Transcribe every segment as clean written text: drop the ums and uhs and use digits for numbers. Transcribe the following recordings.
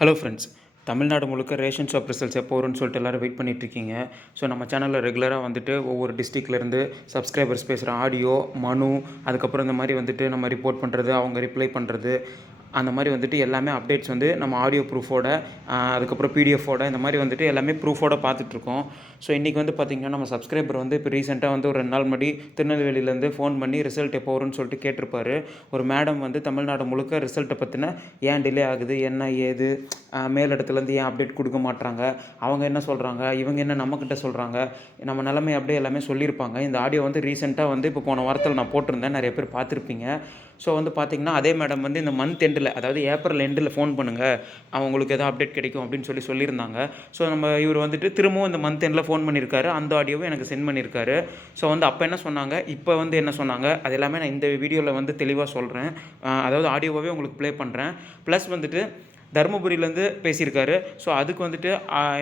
Hello friends, Tamil Nadu முழுக்க ration shop results எப்போ வரும்னு சொல்லிட்டு எல்லோரும் வெயிட் பண்ணிகிட்ருக்கீங்க. ஸோ நம்ம சேனலில் ரெகுலராக வந்துட்டு ஒவ்வொரு டிஸ்ட்ரிக்ட்லேருந்து சப்ஸ்கிரைபர்ஸ் பேசுகிற ஆடியோ, மனு, அதுக்கப்புறம் இந்த மாதிரி வந்துட்டு நம்ம ரிப்போர்ட் பண்ணுறது, அவங்க ரிப்ளை பண்ணுறது, அந்த மாதிரி வந்துட்டு எல்லாமே அப்டேட்ஸ் வந்து நம்ம ஆடியோ ப்ரூஃபோட, அதுக்கப்புறம் பிடிஎஃபோட, இந்த மாதிரி வந்துட்டு எல்லாமே ப்ரூஃபோட பார்த்துட்ருக்கோம். ஸோ இன்றைக்கி வந்து பார்த்திங்கன்னா நம்ம சப்ஸ்கிரைபர் வந்து இப்போ ரீசெண்டாக வந்து ஒரு 2 நாள் முன்னாடி திருநெல்வேலியிலேருந்து ஃபோன் பண்ணி ரிசல்ட் எப்போ வரும்னு சொல்லிட்டு கேட்டிருப்பாரு. ஒரு மேடம் வந்து தமிழ்நாடு முழுக்க ரிசல்ட்டை பற்றின ஏன் டிலே ஆகுது, என்ன ஏது, மேலிடத்துலேருந்து ஏன் அப்டேட் கொடுக்க மாட்றாங்க, அவங்க என்ன சொல்கிறாங்க, இவங்க என்ன நம்மக்கிட்ட சொல்கிறாங்க, நம்ம நிலைமை அப்படியே எல்லாமே சொல்லியிருப்பாங்க. இந்த ஆடியோ வந்து ரீசெண்டாக வந்து இப்போ போன வாரத்தில் நான் போட்டிருந்தேன், நிறைய பேர் பார்த்துருப்பீங்க. ஸோ வந்து பார்த்திங்கன்னா அதே மேடம் வந்து இந்த மந்த் எண்டில், அதாவது ஏப்ரல் எண்டில் ஃபோன் பண்ணுங்கள், அவங்களுக்கு எதாவது அப்டேட் கிடைக்கும் அப்படின்னு சொல்லியிருந்தாங்க. ஸோ நம்ம இவர் வந்துட்டு திரும்பவும் இந்த மந்த் எண்டில் ஃபோன் பண்ணியிருக்காரு. அந்த ஆடியோவும் எனக்கு சென்ட் பண்ணியிருக்காரு. ஸோ வந்து அப்போ என்ன சொன்னாங்க, இப்போ வந்து என்ன சொன்னாங்க, அது எல்லாமே நான் இந்த வீடியோவில் வந்து தெளிவாக சொல்கிறேன். அதாவது ஆடியோவாகவே உங்களுக்கு ப்ளே பண்ணுறேன். ப்ளஸ் வந்துட்டு தருமபுரியிலேருந்து பேசியிருக்காரு. ஸோ அதுக்கு வந்துட்டு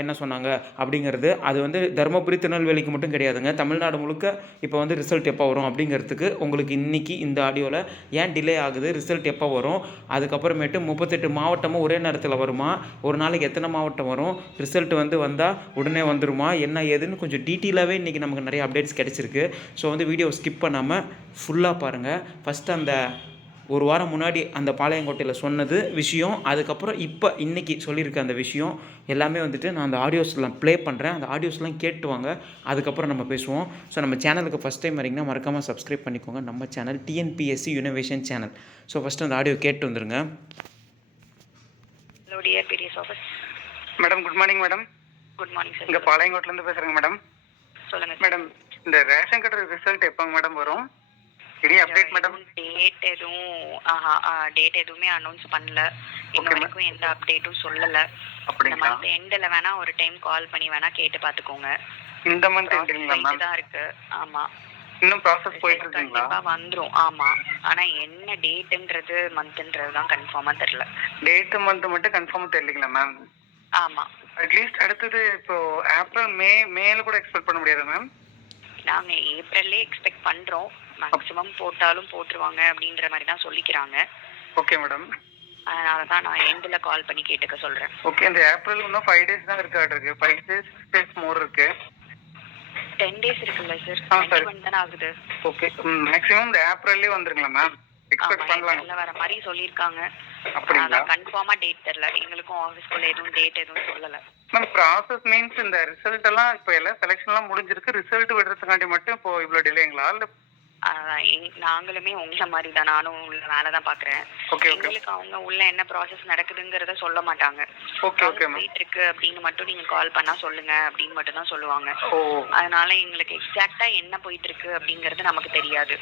என்ன சொன்னாங்க அப்படிங்கிறது, அது வந்து தருமபுரி திருநெல்வேலிக்கு மட்டும் கிடையாதுங்க, தமிழ்நாடு முழுக்க இப்போ வந்து ரிசல்ட் எப்போ வரும் அப்படிங்கிறதுக்கு உங்களுக்கு இன்றைக்கி இந்த ஆடியோவில் ஏன் டிலே ஆகுது, ரிசல்ட் எப்போ வரும், அதுக்கப்புறமேட்டு 38 மாவட்டமும் ஒரே நேரத்தில் வருமா, ஒரு நாளைக்கு எத்தனை மாவட்டம் வரும், ரிசல்ட் வந்து வந்தால் உடனே வந்துருமா, என்ன ஏதுன்னு கொஞ்சம் டீட்டெயிலாகவே இன்றைக்கி நமக்கு நிறைய அப்டேட்ஸ் கிடச்சிருக்கு. ஸோ வந்து வீடியோ ஸ்கிப் பண்ணாமல் ஃபுல்லாக பாருங்கள். ஃபஸ்ட்டு அந்த ஒரு வாரம் முன்னாடி அந்த பாளையங்கோட்டையில் சொன்னது விஷயம், அதுக்கப்புறம் இப்போ இன்றைக்கி சொல்லியிருக்க அந்த விஷயம் எல்லாமே வந்துட்டு நான் அந்த ஆடியோஸ்லாம் ப்ளே பண்ணுறேன். அந்த ஆடியோஸ்லாம் கேட்டு வாங்க, அதுக்கப்புறம் நம்ம பேசுவோம். ஸோ நம்ம சேனலுக்கு ஃபஸ்ட் டைம் வரீங்கன்னா மறக்காமல் சப்ஸ்கிரைப் பண்ணிக்கோங்க. நம்ம channel TNPSC Univation channel. So first அந்த ஆடியோ கேட்டு வந்துருங்க. Hello TR PDS office. Madam good morning madam. Good morning sir. இங்கே பாளையங்கோட்டிலேருந்து பேசுகிறேங்க மேடம். சொல்லுங்கள் மேடம். இந்த ரேஷன் கடை ரிசல்ட் எப்போங்க மேடம் வரும்? Any update madam? டேட் எதுவுமே அனௌன்ஸ் பண்ணல. இன்ன வரைக்கும் எந்த அப்டேட்டும் சொல்லல. அப்படிங்களா? இந்த மந்த் எண்டில் வேணா ஒரு டைம் கால் பண்ணி வேணா கேட்டு பார்த்துக்கோங்க. இந்த மந்த் எண்டிங்களா மேம்? தான் இருக்கு. ஆமாம், இன்னும் ப்ராசஸ் போயிட்டு இருக்குங்களா? கண்டிப்பாக வந்துடும். ஆமாம், ஆனால் என்ன டேட்டுன்றது மந்த்ன்றது தான் கன்ஃபார்மாக தெரில. டேட்டு மந்த் மட்டும் கன்ஃபார்மாக தெரியலீங்களா மேம்? ஆமாம். அட்லீஸ்ட் அடுத்தது இப்போ ஏப்ரல் மேல கூட எக்ஸ்பெக்ட் பண்ண முடியாது மேம்? நாங்கள் ஏப்ரல்லே எக்ஸ்பெக்ட் பண்ணுறோம். மேக்ஸிமம் போட்டாலும் போட்டுருவாங்க அப்படின்ற மாதிரி தான் சொல்லிக்கிறாங்க. Okay madam. அதனால தான் நான் எண்டில் கால் பண்ணி கேட்டுக்க சொல்கிறேன். ஓகே, இந்த ஏப்ரல் இன்னும் 5 days தான் இருக்கு. 5 days 6 days மோர் இருக்கு. 10 days இருக்குல்ல சார்? 21 தானே ஆகுது. ஓகே, மேக்ஸிமம் இந்த ஏப்ரல்லே வந்துருங்களா மேம்? எக்ஸ்பெக்ட் பண்ணலாம். நல்ல வர மாதிரி சொல்லியிருக்காங்க. அப்படிங்களா? கன்ஃபார்மா டேட் தெரியல. எங்களுக்கும் ஆஃபீஸ்க்குள்ள எதுவும் டேட் எதுவும் சொல்லல. மேம் ப்ராசஸ் மீன்ஸ் இந்த ரிசல்ட் எல்லாம் இப்போ எல்லாம் செலெக்ஷன்லாம் முடிஞ்சிருக்கு, ரிசல்ட் விடுறதுக்காண்டி மட்டும் இப்போ இவ்வளோ டிலேங்களா? இல்லை நாங்களுமே உங்களை மாதிரி தான், நானும் உள்ள வேலை தான் பார்க்குறேன். எங்களுக்கு அவங்க உள்ள என்ன ப்ராசஸ் நடக்குதுங்கிறத சொல்ல மாட்டாங்க. போயிட்டு இருக்கு அப்படின்னு மட்டும் நீங்க கால் பண்ணா சொல்லுங்க அப்படின்னு மட்டும் தான் சொல்லுவாங்க. அதனால எங்களுக்கு எக்ஸாக்டா என்ன போயிட்டு இருக்கு அப்படிங்கறது நமக்கு தெரியாது.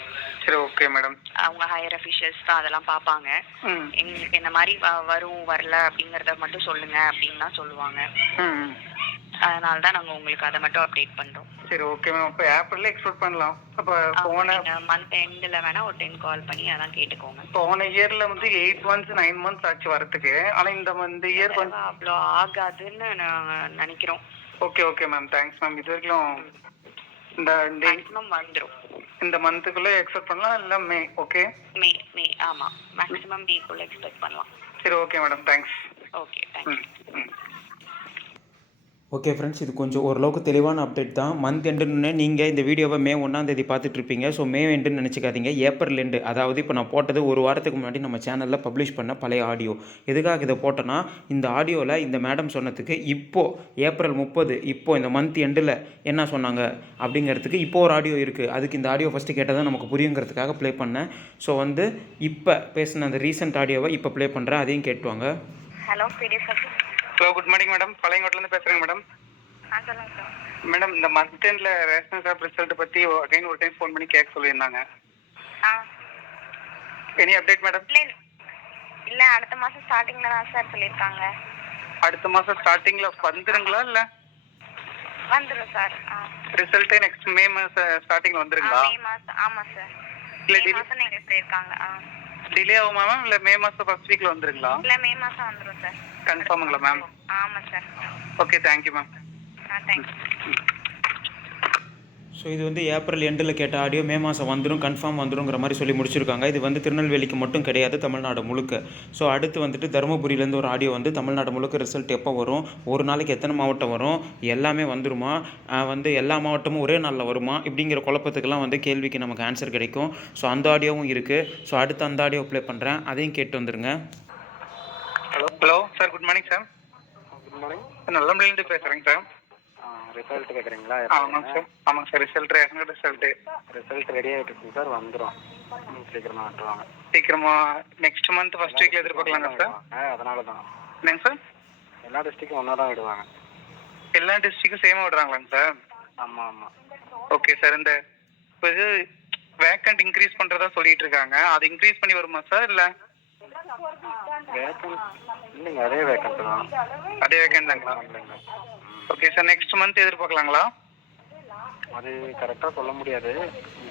சரி, ஓகே மேடம். அவங்க ஹையர் அஃபிஷியல்ஸ் தான் அதெல்லாம் பார்ப்பாங்க. எங்களுக்கு இந்த மாதிரி வரும் வரல அப்படிங்கறத மட்டும் சொல்லுங்க அப்படின்னு தான் சொல்லுவாங்க. அதனால தான் நாங்கள் உங்களுக்கு அதை மட்டும் அப்டேட் பண்ணுறோம். சரி, ஓகே மேம். இப்போ ஏப்ரல்ல எக்ஸ்பெக்ட் பண்ணலாம். அப்போ போன மந்த் எண்டில் வேணா ஒரு டைம் கால் பண்ணி அதான் கேட்டுக்கோங்க. போன இயர்ல வந்து 8 months 9 months ஆச்சு வரதுக்கு. ஆனால் இந்த இயர் வந்து அவ்வளோ ஆகாதுன்னு நாங்கள் நினைக்கிறோம். Okay ma'am, thanks ma'am. இது வரைக்கும் இந்த மேக்ஸிமம் வந்துடும். இந்த மந்த்துக்குள்ளே எக்ஸ்பெக்ட் பண்ணலாம், இல்லை மே? ஓகே, மே ஆமாம், மேக்ஸிமம் வீக்குள்ளே எக்ஸ்பெக்ட் பண்ணலாம். சரி, okay madam, thanks. Okay, thanks. Okay friends, இது கொஞ்சம் ஓரளவுக்கு தெளிவான அப்டேட் தான். மந்த் எண்டுன்னு நீங்கள் இந்த வீடியோவை மே 1 பார்த்துட்ருப்பீங்க. ஸோ மே எண்டுன்னு நினச்சிக்காதீங்க, ஏப்ரல் எண்டு. அதாவது இப்போ நான் போட்டது ஒரு வாரத்துக்கு முன்னாடி நம்ம சேனலில் பப்ளிஷ் பண்ண பழைய ஆடியோ. எதுக்காக இதை போட்டோன்னா, இந்த ஆடியோவில் இந்த மேடம் சொன்னதுக்கு இப்போது ஏப்ரல் 30, இப்போது இந்த மந்த் எண்டில் என்ன சொன்னாங்க அப்படிங்கிறதுக்கு இப்போது ஒரு ஆடியோ இருக்குது. அதுக்கு இந்த ஆடியோ ஃபஸ்ட்டு கேட்டால் தான் நமக்கு புரியுங்கிறதுக்காக ப்ளே பண்ணேன். ஸோ வந்து இப்போ பேசின அந்த ரீசெண்ட் ஆடியோவை இப்போ ப்ளே பண்ணுறேன், அதையும் கேட்டுவாங்க. Hello PDS office. Hello, good morning madam. பாளையங்கோட்டிலேருந்து பேசுகிறேங்க மேடம். சொல்லுங்க சார். மேடம், இந்த மந்த் எண்டில் ரேஷன் ஷாப் ரிசல்ட் பற்றி அகைன் ஒரு டைம் ஃபோன் பண்ணி கேட்க சொல்லியிருந்தாங்க. Any update madam? இல்லை, அடுத்த மாதம் ஸ்டார்டிங்கில் தான் சார் சொல்லியிருக்காங்க. அடுத்த மாதம் ஸ்டார்டிங்கில் வந்துருங்களா? இல்லை வந்துடும் சார். ரிசல்ட்டே நெக்ஸ்ட் மே மாதம் ஸ்டார்டிங்கில் வந்துருங்களா? மே மாதம். ஆமாம் சார், இல்லை மே மாதம் நீங்கள் சொல்லியிருக்காங்க. டிலே ஆகுமா மேம்? இல்லை மே மாதம் ஃபர்ஸ்ட் வீக்கில் வந்துருங்களா? இல்லை, மே மாதம் வந்துடும் சார். கன்ஃபார்முங்களா மேம்? ஆமாம் sir. Okay, thank you ma'am. Thank you. So இது வந்து ஏப்ரல் எண்டில் கேட்ட ஆடியோ மே மாதம் வந்துடும், கன்ஃபார்ம் வந்துடுங்கிற மாதிரி சொல்லி முடிச்சிருக்காங்க. இது வந்து திருநெல்வேலிக்கு மட்டும் கிடையாது, தமிழ்நாடு முழுக்க. ஸோ அடுத்து வந்துட்டு தருமபுரியிலேருந்து ஒரு ஆடியோ வந்து தமிழ்நாடு முழுக்க ரிசல்ட் எப்போ வரும், ஒரு நாளைக்கு எத்தனை மாவட்டம் வரும், எல்லாமே வந்துருமா, வந்து எல்லா மாவட்டமும் ஒரே நாளில் வருமா, இப்படிங்கிற குழப்பத்துக்கெல்லாம் வந்து கேள்விக்கு நமக்கு ஆன்சர் கிடைக்கும். ஸோ அந்த ஆடியோவும் இருக்குது. ஸோ அடுத்து அந்த ஆடியோ ப்ளே பண்ணுறேன், அதையும் கேட்டு வந்துருங்க. Hello sir, good morning sir. Good morning. நல்லமலையிலேருந்து பேசுகிறேங்க சார். ரிசல்ட் கேட்குறீங்களா? ஆமாங்க சார். ஆமாங்க சார். ரிசல்ட் ரெடி ஆகிட்டு இருக்குங்க சார், வந்துடும். சீக்கிரமாக வந்துடுவாங்க. சீக்கிரமா நெக்ஸ்ட் மந்த் ஃபர்ஸ்ட் வீக்ல எதிர்பார்க்கலாங்க சார்? அதனால தான். என்னங்க சார்? எல்லா டிஸ்ட்ரிக்டும் ஒன்றா தான் விடுவாங்க. எல்லா டிஸ்ட்ரிக்டும் சேமாக விடுறாங்களாங்க சார்? ஆமாம் ஆமாம். Okay sir. இந்த இப்போ இது வேக்கண்ட் இன்க்ரீஸ் பண்ணுறதா சொல்லிட்டு இருக்காங்க, அது இன்க்ரீஸ் பண்ணி வருமா சார் இல்லை? வேக்கன்ட் இல்லைங்க, அதே வேக்கன்ட் தான். அதே வேக்கண்ட் தாங்களா? Okay sir. நெக்ஸ்ட் மந்த் எதிர்பார்க்கலாங்களா? அது கரெக்டாக சொல்ல முடியாது,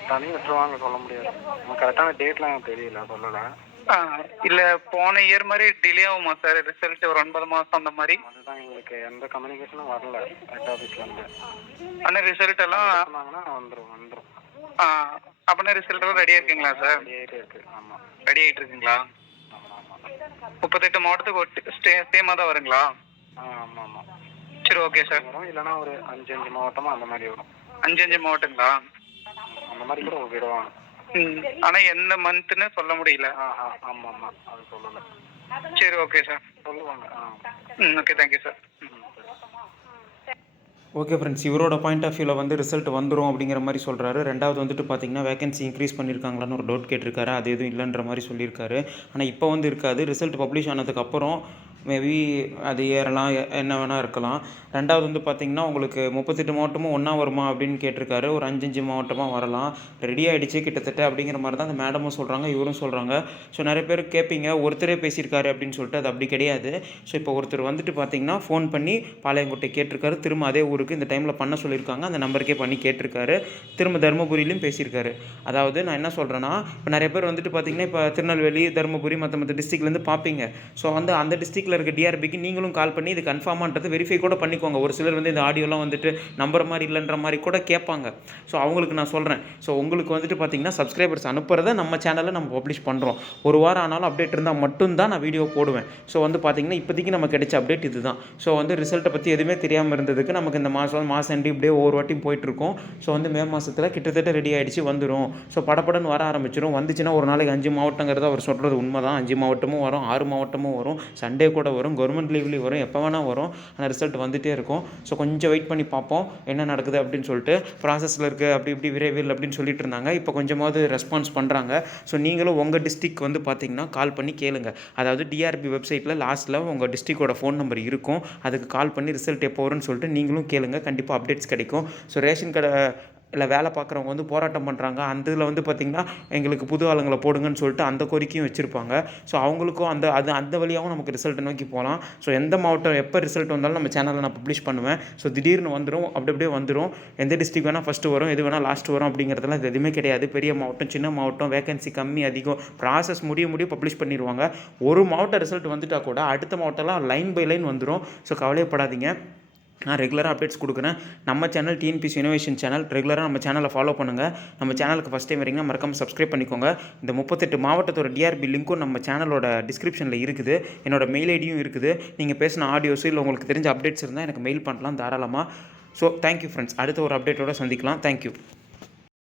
தனி விட்டுருவாங்க, சொல்ல முடியாது. நம்ம கரெக்டான டேட்லாம் எனக்கு தெரியல, சொல்லலை. இல்லை போன இயர் மாதிரி டிலே ஆகுமா சார் ரிசல்ட், ஒரு 9 மாதம் அந்த மாதிரி? அதுதான் எங்களுக்கு எந்த கம்யூனிகேஷனும் வரல ஹெட் ஆஃபீஸ்லேருந்து. ஆனால் ரிசல்ட் எல்லாம் சொன்னாங்கன்னா வந்துடும். அப்படின்னா ரிசல்ட் எல்லாம் ரெடியாக இருக்குங்களா சார்? ரெடி ஆகிட்டே இருக்கு. ஆமாம், ரெடி ஆகிட்டு இருக்குங்களா? ஆமாம் ஆமாம். 38 மாவட்டத்துக்கு சேமாக தான் வருங்களா? ஆமாம் ஆமாம். சரி, ஓகே சார். வரும், இல்லைனா ஒரு 5 மாவட்டமா அந்த மாதிரி வரும். 5 மாவட்டங்களா? அந்த மாதிரி கூட விடுவாங்க. ஆனால் எந்த மந்த்னு சொல்ல முடியல. ஆமாம் ஆமாம், அது சொல்லலை. சரி, ஓகே சார். சொல்லுவாங்க. Okay, thank you sir. Okay friends, இவரோட பாயிண்ட் ஆஃப் வியூவில் வந்து ரிசல்ட் வந்துடும் அப்படிங்கிற மாதிரி சொல்கிறாரு. ரெண்டாவது வந்துட்டு பார்த்தீங்கன்னா வேகன்சி இன்க்ரீஸ் பண்ணியிருக்காங்களான்னு ஒரு டவுட் கேட்டிருக்காரு, அது எதுவும் இல்லைன்ற மாதிரி சொல்லியிருக்காரு. ஆனால் இப்போ வந்து இருக்காது, ரிசல்ட் பப்ளிஷ் ஆனதுக்கப்புறம் மேபி அது ஏறலாம், என்ன வேணால் இருக்கலாம். ரெண்டாவது வந்து பார்த்திங்கன்னா உங்களுக்கு 38 மாவட்டமும் ஒன்றா வருமா அப்படின்னு கேட்டிருக்காரு. ஒரு 5 மாவட்டமாக வரலாம், ரெடி ஆகிடுச்சு கிட்டத்தட்ட அப்படிங்கிற மாதிரி தான் அந்த மேடமும் சொல்கிறாங்க, இவரும் சொல்கிறாங்க. ஸோ நிறைய பேர் கேட்பீங்க, ஒருத்தரே பேசியிருக்காரு அப்படின்னு சொல்லிட்டு, அது அப்படி கிடையாது. ஸோ இப்போ ஒருத்தர் வந்துட்டு பார்த்திங்கன்னா ஃபோன் பண்ணி பாளையங்கோட்டை கேட்டிருக்காரு, திரும்ப அதே ஊருக்கு இந்த டைமில் பண்ண சொல்லியிருக்காங்க, அந்த நம்பருக்கே பண்ணி கேட்டிருக்காரு. திரும்ப தருமபுரியிலையும் பேசியிருக்காரு. அதாவது நான் என்ன சொல்கிறேன்னா, இப்போ நிறைய பேர் வந்துட்டு பார்த்திங்கன்னா இப்போ திருநெல்வேலி, தருமபுரி மற்ற டிஸ்ட்ரிக்ட்லேருந்து பார்ப்பீங்க. ஸோ வந்து அந்த டிஸ்ட்ரிக்டில் இருக்க டிஆர்பிக்கு நீங்களும் கால் பண்ணி இது கன்ஃபார்மான்றது வெரிஃபை கூட பண்ணிக்கோங்க. ஒரு சிலர் வந்து இந்த ஆடியோலாம் வந்துட்டு நம்புற மாதிரி இல்லைன்ற மாதிரி கூட கேட்பாங்க. ஸோ அவங்களுக்கு நான் சொல்கிறேன், ஸோ உங்களுக்கு வந்துட்டு பார்த்தீங்கன்னா சப்ஸ்கிரைபர்ஸ் அனுப்புறத நம்ம சேனலில் நம்ம பப்ளிஷ் பண்ணுறோம். ஒரு வாரம் ஆனாலும் அப்டேட் இருந்தால் மட்டும்தான் நான் வீடியோ போடுவேன். ஸோ வந்து பார்த்தீங்கன்னா இப்போதைக்கு நம்ம கிடைச்ச அப்டேட் இது தான். ஸோ வந்து ரிசல்ட்டை பற்றி எதுவுமே தெரியாமல் இருந்ததுக்கு நமக்கு இந்த மாதம் எண்டு இப்படியே ஒவ்வொரு வாட்டியும் போயிட்டுருக்கோம். ஸோ வந்து மே மாதத்தில் கிட்டத்தட்ட ரெடி ஆகிடுச்சு, வந்துடும். ஸோ படப்படன்னு வர ஆரம்பிச்சிடும். வந்துச்சுன்னா ஒரு நாளைக்கு 5 மாவட்டங்கிறத அவர் சொல்கிறது உண்மை தான். 5 மாவட்டமும் வரும், 6 மாவட்டமும் வரும், சண்டே கூட வரும், கவர்மெண்ட் லீவ்லேயும் வரும், எப்போ வேணால் வரும். ஆனால் ரிசல்ட் வந்துகிட்டே இருக்கும். ஸோ கொஞ்சம் வெயிட் பண்ணி பார்ப்போம் என்ன நடக்குது அப்படின்னு சொல்லிட்டு. ப்ராசஸில் இருக்குது, அப்படி இப்படி விரைவில் அப்படின்னு சொல்லிட்டு இருந்தாங்க. இப்போ கொஞ்சமாவது ரெஸ்பான்ஸ் பண்ணுறாங்க. ஸோ நீங்களும் உங்கள் டிஸ்ட்ரிக் வந்து பார்த்தீங்கன்னா கால் பண்ணி கேளுங்க. அதாவது டிஆர்பி வெப்சைட்டில் லாஸ்ட்டில் உங்கள் டிஸ்ட்ரிக்டோட ஃபோன் நம்பர் இருக்கும், அதுக்கு கால் பண்ணி ரிசல்ட் எப்போ வரும்னு சொல்லிட்டு நீங்களும் கேளுங்க, கண்டிப்பாக அப்டேட்ஸ் கிடைக்கும். ஸோ ரேஷன் கடை இல்லை வேலை பார்க்குறவங்க வந்து போராட்டம் பண்ணுறாங்க, அந்த இதில் வந்து பார்த்திங்கன்னா எங்களுக்கு புது ஆளுங்களை போடுங்கன்னு சொல்லிட்டு அந்த கோரிக்கையும் வச்சுருப்பாங்க. ஸோ அவங்களுக்கும் அந்த வழியாகவும் நமக்கு ரிசல்ட்டை நோக்கி போகலாம். ஸோ எந்த மாவட்டம் எப்போ ரிசல்ட் வந்தாலும் நம்ம சேனலில் நான் பப்ளிஷ் பண்ணுவேன். ஸோ திடீர்னு வந்துடும், அப்படியே வந்துடும். எந்த டிஸ்ட்ரிக் வேணால் ஃபஸ்ட்டு வரும், எது வேணால் லாஸ்ட் வரும் அப்படிங்கிறதுலாம் இது எதுவுமே கிடையாது. பெரிய மாவட்டம், சின்ன மாவட்டம், வேகன்சி கம்மி அதிகம், ப்ராசஸ் முடிய பப்ளிஷ் பண்ணிடுவாங்க. ஒரு மாவட்டம் ரிசல்ட் வந்துட்டால் கூட அடுத்த மாவட்டம்லாம் லைன் பை லைன் வந்துடும். ஸோ கவலையப்படாதீங்க, நான் ரெகுலராக அப்டேட்ஸ் கொடுக்குறேன். நம்ம சேனல் டிஎன்பிஎஸ்சி இனோவேஷன் சேனல், ரெகுலராக நம்ம சேனலை ஃபாலோ பண்ணுங்கள். நம்ம சேனலுக்கு ஃபஸ்ட் டைம் வரீங்கன்னா மறக்காமல் சப்ஸ்கிரைப் பண்ணிக்கோங்க. இந்த 38 மாவட்டத்தோட டிஆர்பி லிங்க்கும் நம்ம சேனலோட டிஸ்கிரிப்ஷனில் இருக்குது, என்னோட மெயில் ஐடியும் இருக்குது. நீங்கள் பேசின ஆடியோஸு இல்லை உங்களுக்கு தெரிஞ்ச அப்டேட்ஸ் இருந்தால் எனக்கு மெயில் பண்ணலாம் தாராளமாக. ஸோ தேங்க்யூ ஃப்ரெண்ட்ஸ், அடுத்த ஒரு அப்டேட்டோடு சந்திக்கலாம். தேங்க்யூ.